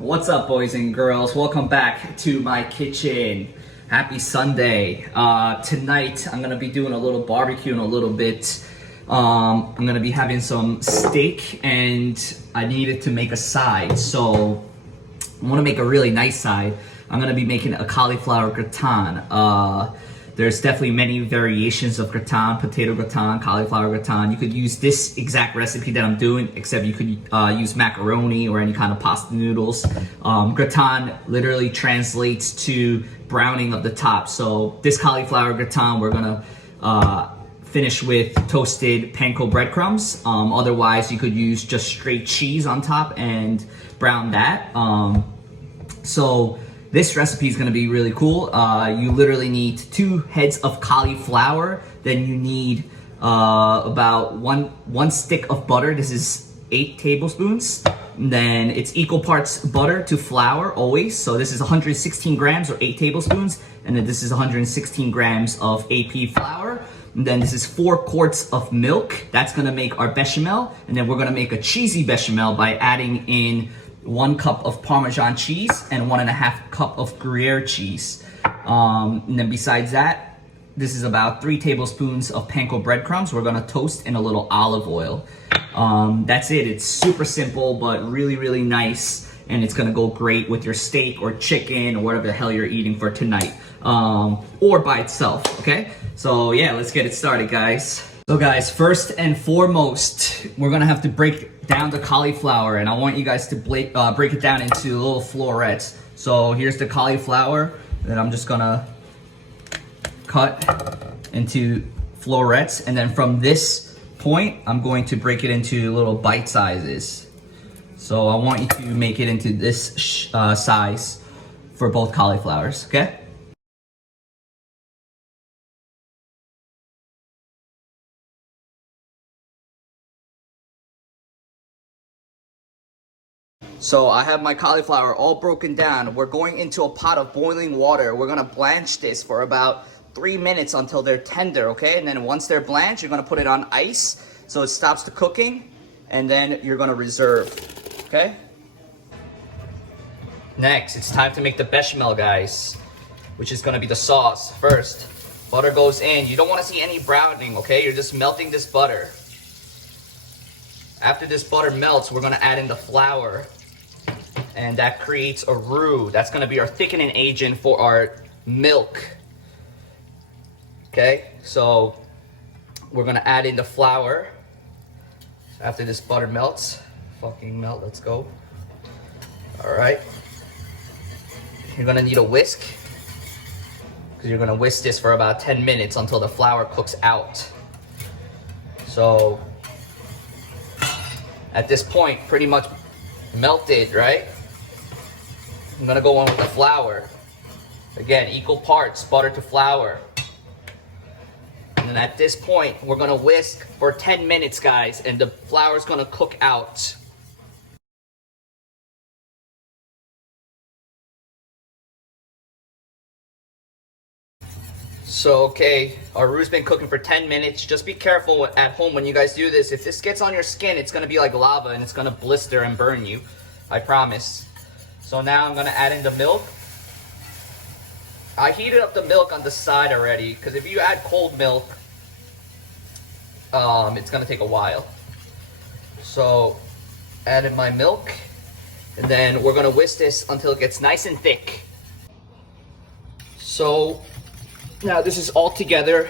What's up, boys and girls? Welcome back to my kitchen. Happy Sunday. Tonight I'm gonna be doing a little barbecue in a little bit. I'm gonna be having some steak and I needed to make a side. So I wanna make a really nice side. I'm gonna be making a cauliflower gratin. There's definitely many variations of gratin, potato gratin, cauliflower gratin. You could use this exact recipe that I'm doing, except you could use macaroni or any kind of pasta noodles. Gratin literally translates to browning of the top. So this cauliflower gratin, we're gonna finish with toasted panko breadcrumbs. Otherwise, you could use just straight cheese on top and brown that. This recipe is gonna be really cool. You literally need 2 heads of cauliflower. Then you need about one stick of butter. This is 8 tablespoons. And then it's equal parts butter to flour always. So this is 116 grams or 8 tablespoons. And then this is 116 grams of AP flour. And then this is 4 quarts of milk. That's gonna make our bechamel. And then we're gonna make a cheesy bechamel by adding in 1 cup of Parmesan cheese and 1.5 cup of Gruyere cheese. And then besides that, this is about 3 tablespoons of panko breadcrumbs. We're gonna toast in a little olive oil. That's it. It's super simple, but really, really nice. And it's gonna go great with your steak or chicken or whatever the hell you're eating for tonight. Or by itself, okay? So yeah, let's get it started, guys. So guys, first and foremost, we're gonna have to break down the cauliflower, and I want you guys to break it down into little florets. So here's the cauliflower that I'm just gonna cut into florets, and then from this point, I'm going to break it into little bite sizes. So I want you to make it into this size for both cauliflowers, okay? So I have my cauliflower all broken down. We're going into a pot of boiling water. We're gonna blanch this for about 3 minutes until they're tender, okay? And then once they're blanched, you're gonna put it on ice so it stops the cooking, and then you're gonna reserve, okay? Next, it's time to make the bechamel, guys, which is gonna be the sauce. First, butter goes in. You don't wanna see any browning, okay? You're just melting this butter. After this butter melts, we're gonna add in the flour. And that creates a roux. That's gonna be our thickening agent for our milk. Okay, so we're gonna add in the flour after this butter melts. Fucking melt, let's go. All right. You're gonna need a whisk, because you're gonna whisk this for about 10 minutes until the flour cooks out. So at this point, pretty much melted, right? I'm gonna go on with the flour. Again, equal parts butter to flour. And then at this point, we're gonna whisk for 10 minutes, guys, and the flour's gonna cook out. So, okay, our roux's been cooking for 10 minutes. Just be careful at home when you guys do this. If this gets on your skin, it's gonna be like lava and it's gonna blister and burn you. I promise. So now I'm gonna add in the milk. I heated up the milk on the side already, because if you add cold milk, it's gonna take a while. So, added my milk, and then we're gonna whisk this until it gets nice and thick. So, now this is all together,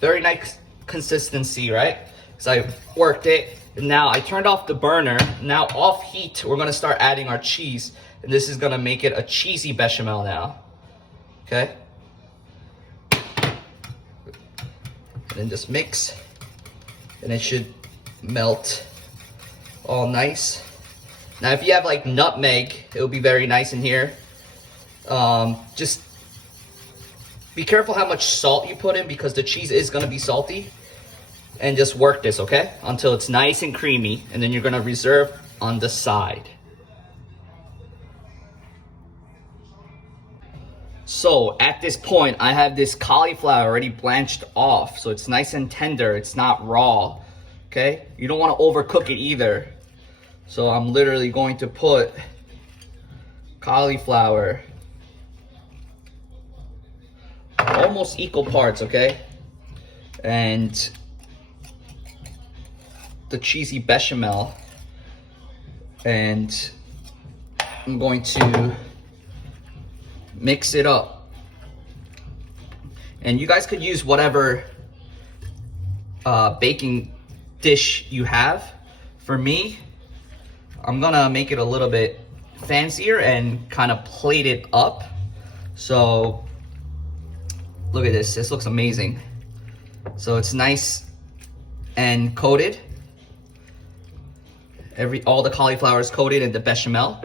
very nice consistency, right? Because I worked it, and now I turned off the burner. Now off heat, we're gonna start adding our cheese, and this is gonna make it a cheesy bechamel now, okay? And then just mix, and it should melt all nice. Now if you have like nutmeg, it'll be very nice in here. Just be careful how much salt you put in, because the cheese is gonna be salty. And just work this, okay? Until it's nice and creamy, and then you're gonna reserve on the side. So at this point, I have this cauliflower already blanched off, so it's nice and tender, it's not raw, okay? You don't wanna overcook it either. So I'm literally going to put cauliflower. Almost equal parts, okay? And the cheesy bechamel. And I'm going to mix it up. And you guys could use whatever baking dish you have. For me, I'm gonna make it a little bit fancier and kind of plate it up. So look at this, this looks amazing. So it's nice and coated. All the cauliflower is coated in the bechamel.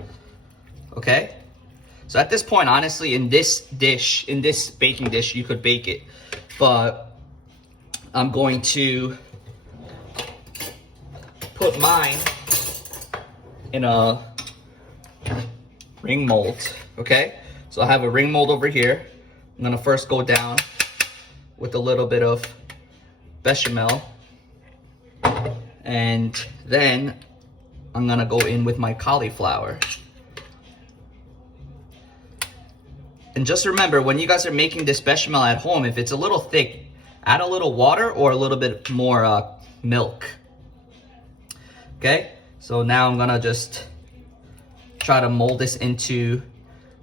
Okay? So at this point, honestly, in this dish, in this baking dish, you could bake it. But I'm going to put mine in a ring mold, okay? So I have a ring mold over here. I'm gonna first go down with a little bit of bechamel. And then I'm gonna go in with my cauliflower. And just remember, when you guys are making this bechamel at home, if it's a little thick, add a little water or a little bit more milk. Okay, so now I'm gonna just try to mold this into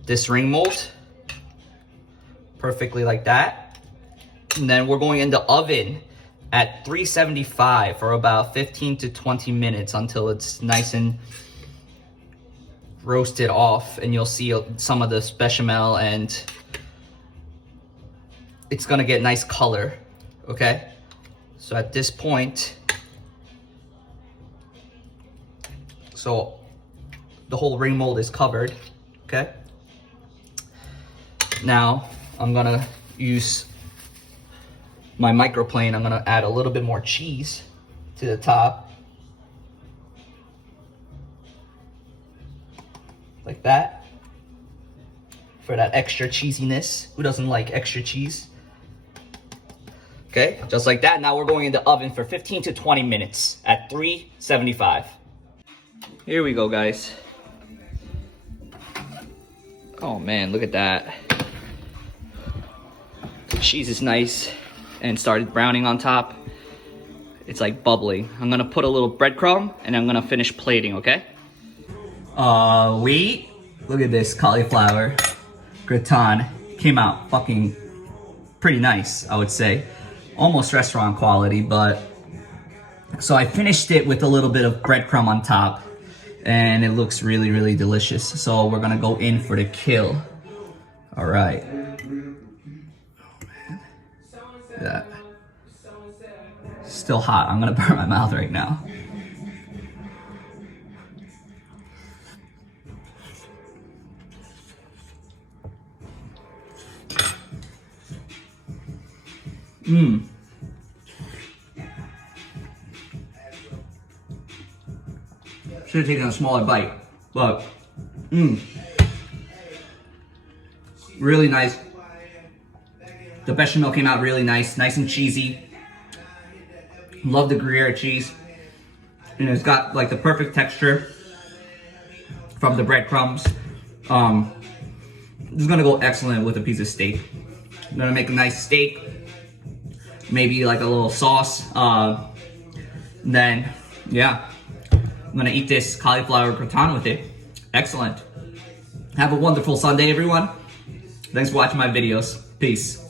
this ring mold. Perfectly like that. And then we're going in the oven at 375 for about 15 to 20 minutes until it's nice and roasted off, and you'll see some of this bechamel and it's gonna get nice color, okay? So at this point, so the whole ring mold is covered, okay? Now I'm gonna use my microplane. I'm gonna add a little bit more cheese to the top. Like that, for that extra cheesiness. Who doesn't like extra cheese? Okay, just like that. Now we're going in the oven for 15 to 20 minutes at 375. Here we go, guys. Oh man, look at that. The cheese is nice and started browning on top. It's like bubbling. I'm gonna put a little breadcrumb and I'm gonna finish plating, okay? Wait, look at this cauliflower gratin. Came out fucking pretty nice, I would say. Almost restaurant quality, but so I finished it with a little bit of breadcrumb on top and it looks really, really delicious. So we're gonna go in for the kill. All right. Yeah. Still hot. I'm gonna burn my mouth right now. Mmm. Should have taken a smaller bite, but really nice. The bechamel came out really nice and cheesy. Love the Gruyere cheese. And it's got like the perfect texture from the breadcrumbs. This is gonna go excellent with a piece of steak. I'm gonna make a nice steak, maybe like a little sauce. Then, yeah, I'm gonna eat this cauliflower gratin with it. Excellent. Have a wonderful Sunday, everyone. Thanks for watching my videos. Peace.